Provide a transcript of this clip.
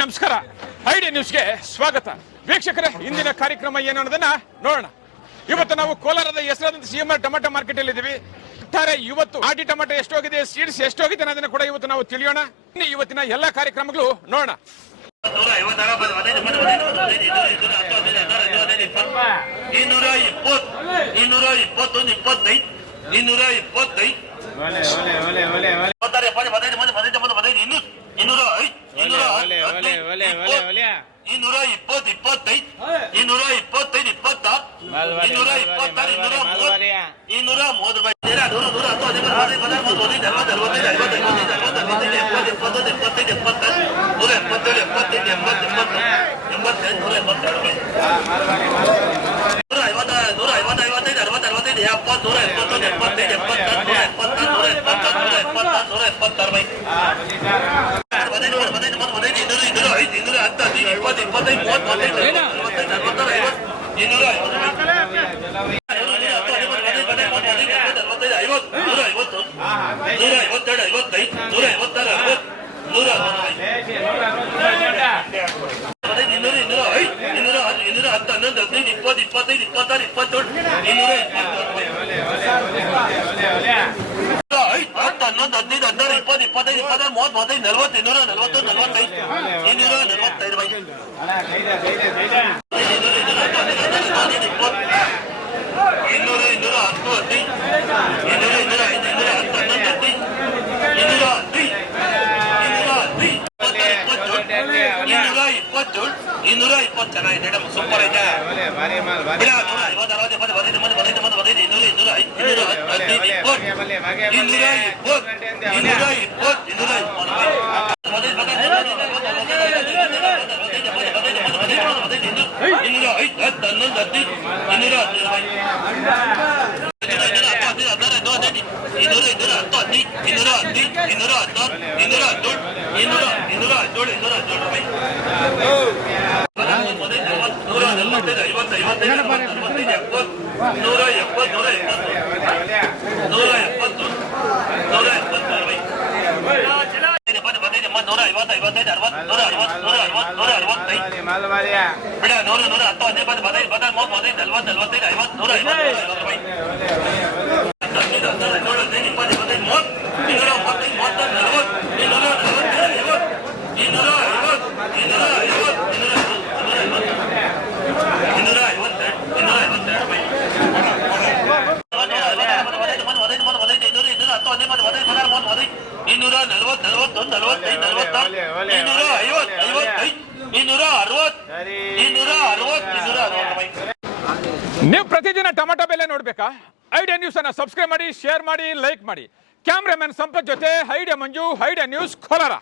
ನಮಸ್ಕಾರ. ಐಡಿ ನ್ಯೂಸ್ಗೆ ಸ್ವಾಗತ. ವೀಕ್ಷಕರೇ, ಇಂದಿನ ಕಾರ್ಯಕ್ರಮ ಏನು ಅನ್ನೋದನ್ನ ನೋಡೋಣ. ಇವತ್ತು ನಾವು ಕೋಲಾರದ ಹೆಸರಾದಂತ ಸಿಎಂಆರ್ ಟೊಮೆಟೊ ಮಾರ್ಕೆಟ್ ಅಲ್ಲಿ ಇದ್ದೀವಿ. ಇವತ್ತು ಆಟಿ ಟೊಮೆಟೊ ಎಷ್ಟೋಗಿದೆ, ಸೀಡ್ಸ್ ಎಷ್ಟೋಗಿದೆ ಅನ್ನೋದನ್ನ ಕೂಡ ಇವತ್ತು ನಾವು ತಿಳಿಯೋಣ. ಇವತ್ತಿನ ಎಲ್ಲಾ ಕಾರ್ಯಕ್ರಮಗಳು ನೋಡೋಣ. ಸೂಪರ್ ಐತೆ. ನೀವು ಪ್ರತಿದಿನ ಟೊಮೆಟೊ ಬೆಲೆ ನೋಡ್ಬೇಕಾ? ಐಡಿಯಾ ನ್ಯೂಸ್ ಅನ್ನ ಸಬ್ಸ್ಕ್ರೈಬ್ ಮಾಡಿ, ಶೇರ್ ಮಾಡಿ, ಲೈಕ್ ಮಾಡಿ. ಕ್ಯಾಮ್ರಾಮನ್ ಸಂಪತ್ ಜೊತೆ ಐಡಿಯಾ ಮಂಜು, ಐಡಿಯಾ ನ್ಯೂಸ್ ಕೋಲಾರ.